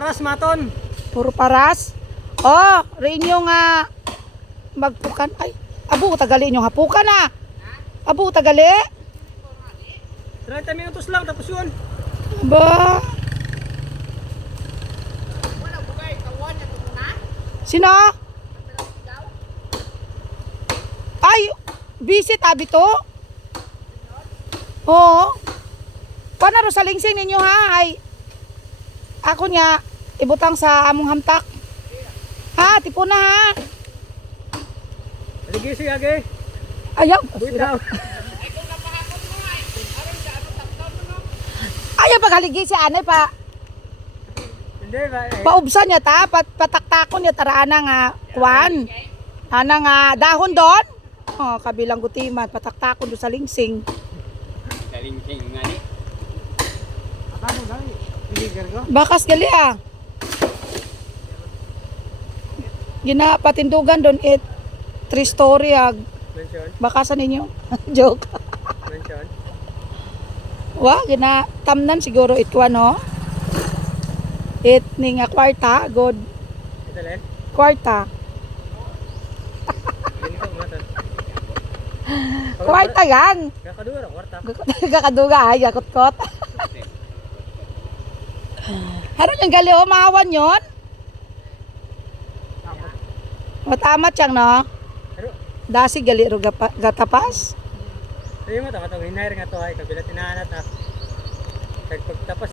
Paras maton. Puro paras. Oh, rin yung magpukan. Ay, abo, tagali nyo hapukan na. Abo, tagali. 30 minutos lang, tapos yun. Ba? Sino? Ay, visit abi to? Oo. Paano ro sa lingsing ninyo ha? Ay, ako nga, ibutang sa among hamtak. Ha, tipo na ha. Haligi siya, age. Ayaw. Buit daw. Ayaw paghaligi si anay pa. Hindi ba? Paubsan niya ta, pataktakon niya tara nga kwan. Ana nga dahon doon. Oh, kabilang gutiman, pataktakon do sa lingsing. Kalingsing nga ni. Ano na? Iligar ko. Bakas gali ah. Gina patindugan doon 3 story Mention. bakasan ninyo. Joke. Mention. Wa gina tamnan siguro itwa no. It ning kwarta god Ito lang. kwarta. Ganito maton. Kwarta gang. Kakadura, kwarta. Gakaduga ay gakot-kot. Haron yung gali o maawan yon. Matamat siyang no. Pero, Dasi gali ro gatapas. sayo mo ito, hinahir nga ito ay kabilat inahanat na. Pagtapos